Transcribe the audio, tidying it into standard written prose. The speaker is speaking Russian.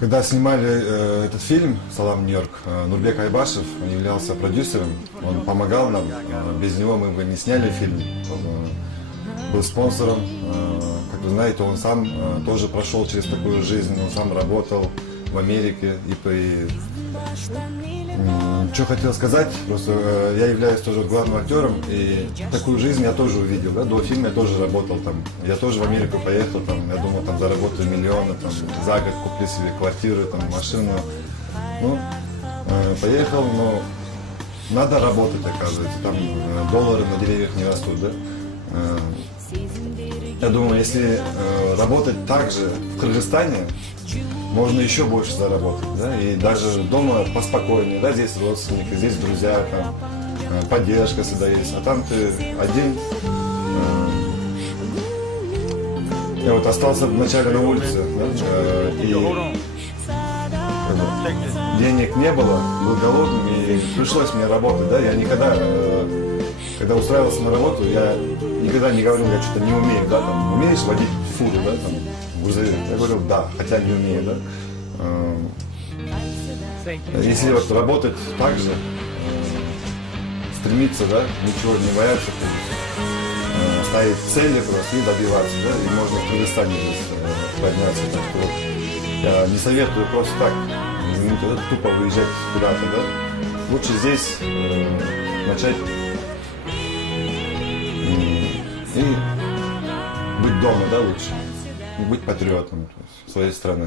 Когда снимали этот фильм «Салам, Нью-Йорк», Нурбек Айбашев, он являлся продюсером, он помогал нам, без него мы бы не сняли фильм, он был спонсором. Как вы знаете, он сам тоже прошел через такую жизнь, он сам работал в Америке. Что хотел сказать, просто я являюсь тоже главным актером, и такую жизнь я тоже увидел, да? До фильма я тоже работал там, я тоже в Америку поехал, там, я думал, там заработаю миллионы, там, за год куплю себе квартиру, там, машину, ну, поехал, но надо работать, оказывается, там доллары на деревьях не растут, да? Я думаю, если работать так же в Кыргызстане, можно еще больше заработать, да, и даже дома поспокойнее, да, здесь родственники, здесь друзья, там, поддержка всегда есть, а там ты один. Я вот остался вначале на улице, да, и денег не было, был голодным, и пришлось мне работать, да, я никогда, когда устраивался на работу, я никогда не говорил, я что-то не умею, да, там, умеешь водить фуру, да, там, грузовик? Я говорил, да, хотя не умею, да. Если вот работать так же, стремиться, да, ничего не бояться, ставить цели просто и добиваться, да, и можно в Кыргызстане подняться, так что вот, я не советую просто так, тупо выезжать куда-то, да. Лучше здесь начать и быть дома, да, лучше. Быть патриотом своей страны.